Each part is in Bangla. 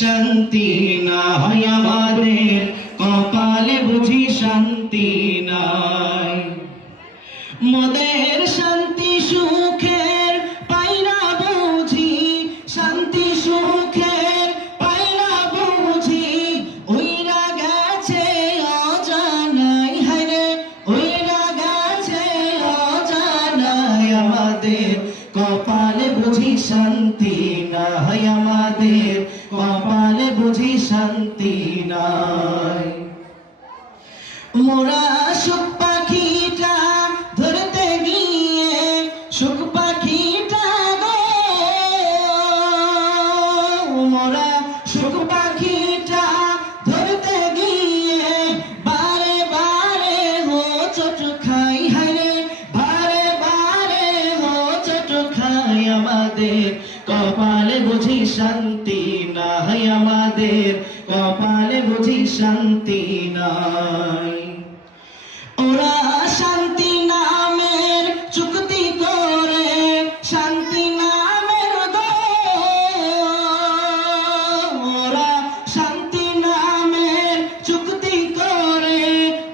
শান্তি নাই আমাদের কপালে বুঝি শান্তি নাই মোদের শান্তি সুখের পাইনা বুঝি শান্তি সুখের পাইনা বুঝি ওইরা গেছে অজানাই হায়রে ওইরা গেছে অজানাই আমাদের কপালে বুঝি শান্তি নাই আমাদের কপালে বুঝি শান্তি নাই মোরা সুখ পাখিটা ধরতে গিয়ে সুখ পাখিটা গো মোরা সুখ পাখিটা ধরতে গিয়ে বারে বারে হোঁচট খাই হায়রে বারে বারে হোঁচট খাই আমাদের কপালে বুঝি শান্তি নাই আমাদের কপালে বুঝি শান্তি নাই ওরা শান্তি নামের চুক্তি করে শান্তি নামের গো ওরা শান্তি নামের চুক্তি করে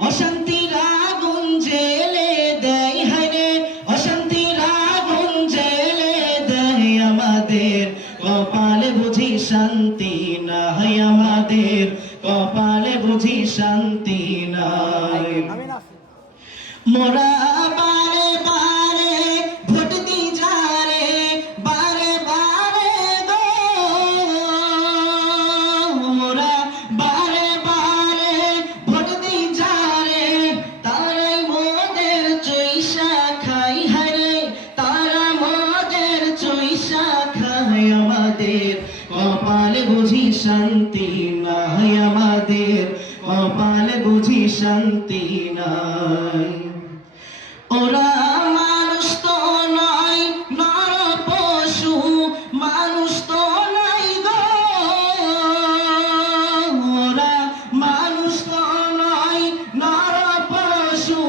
অশান্তির আগুন জ্বেলে দেয় হায়রে অশান্তির আগুন জ্বেলে দেয় আমাদের কপালে বুঝি শান্তি নাই আমাদের কপালে বুঝি শান্তি নাই মোরা বারে বারে ভোট দি যারে বারে বারে গো মোরা বারে বারে ভোট দি যারে তারাই মোদের চৈষা খাই হায়রে তারা মোদের চৈষা খাই আমাদের কপালে বুঝি শান্তি নাই আমাদের কপালে বুঝি শান্তি নাই ওরা মানুষ তো নয় নর পশু মানুষ তো নাই গো ওরা মানুষ তো নয় নর পশু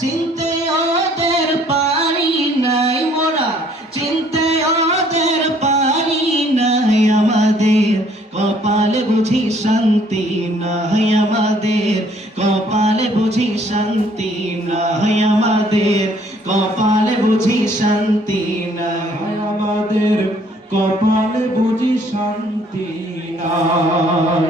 চিনতে ওদের পারি নাই মোরা চিনতে ওদের পারি নাই আমাদের কপালে বুঝি শান্তি নাই আমাদের কপালে বুঝি শান্তি নাই আমাদের কপালে বুঝি শান্তি নাই আমাদের কপালে বুঝি শান্তি নাই।